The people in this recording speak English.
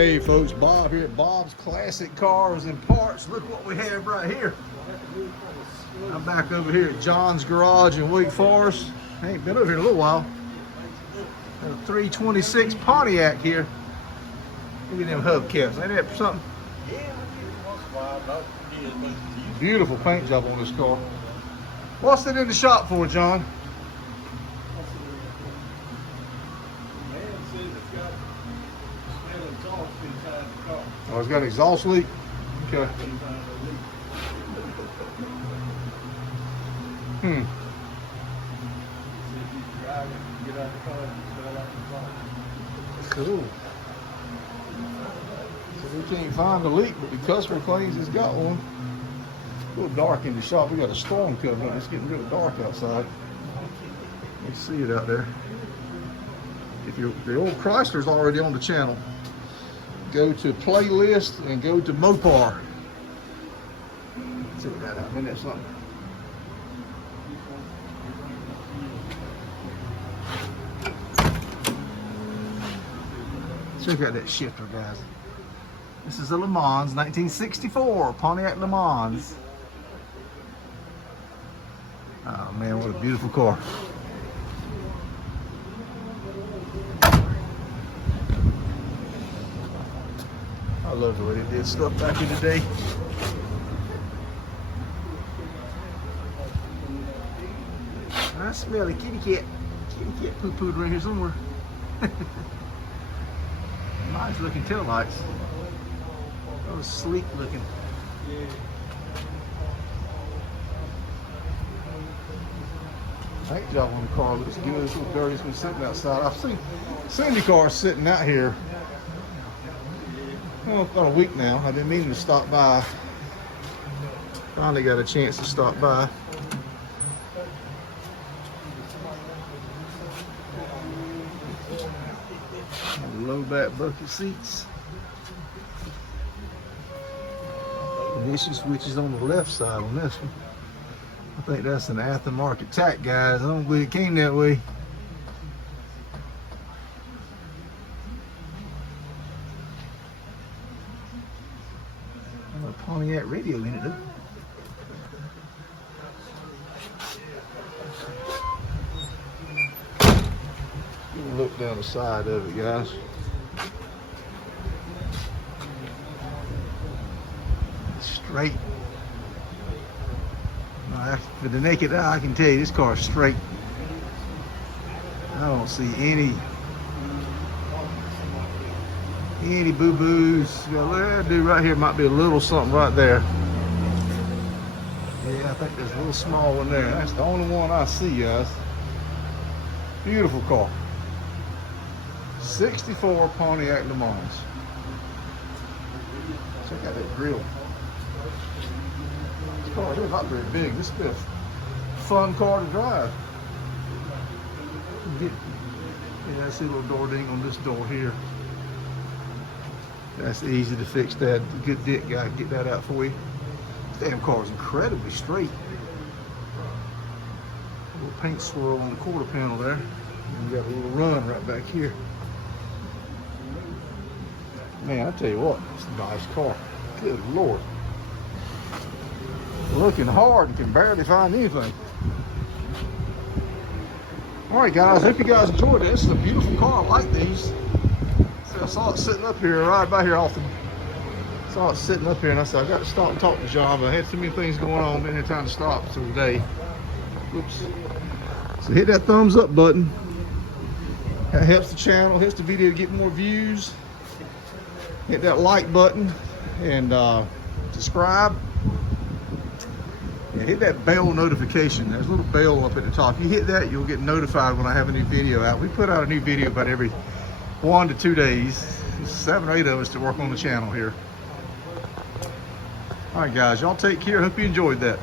Hey folks, Bob here at Bob's Classic Cars and Parts. Look what we have right here. I'm back over here at John's Garage in Wake Forest. I ain't been over here in a little while. Got a 326 Pontiac here. Look at them hubcaps. Ain't that something? Beautiful paint job on this car. What's it in the shop for, John? Oh, it's got an exhaust leak? Okay. Cool. So we can't find the leak, but the customer claims it's got one. A little dark in the shop. We got a storm coming up. It's getting real dark outside. You see it out there. If you're the old Chrysler's already on the channel, go to playlist and go to Mopar. Check that out. Isn't that something? Check out that shifter, guys. This is a Le Mans 1964 Pontiac Lemans. Oh man, what a beautiful car. I love the way they did stuff back in the day. I smell a kitty cat. Kitty cat poo-pooed right here somewhere. Nice looking taillights. Those sleek looking. Paint job on the car looks good. It's a little dirty. It's been sitting outside. I've seen the cars sitting out here. Well, about a week now. I didn't mean to stop by. Finally got a chance to stop by. Low back bucket seats. Ignition switches on the left side on this one. I think that's an aftermarket tack, guys. I don't believe it came that way. A Pontiac radio in it, though. Look down the side of it, guys. Straight. With the naked eye, I can tell you this car is straight. I don't see any boo-boos. That dude right here might be a little something right there. Yeah, I think there's a little small one there. That's the only one I see, guys. Beautiful car. 64 Pontiac Lemans. Check out that grill. This car is not very big. This is a fun car to drive. Yeah, I see a little door ding on this door here. That's easy to fix that. The good dick guy can get that out for you. This damn car is incredibly straight. A little paint swirl on the quarter panel there. And you got a little run right back here. Man, I tell you what, it's a nice car. Good Lord. Looking hard and can barely find anything. Alright guys, hope you guys enjoyed this. This is a beautiful car. I like these. So I saw it sitting up here, right by here often. Saw it sitting up here and I said, I got to stop and talk to John, but I had too many things going on, didn't have time to stop until today. Oops. So hit that thumbs up button. That helps the channel, helps the video get more views. Hit that like button and subscribe. And hit that bell notification. There's a little bell up at the top. If you hit that, you'll get notified when I have a new video out. We put out a new video about every 1 to 2 days. There's 7 or 8 of us to work on the channel here. All right, guys, y'all take care. Hope you enjoyed that.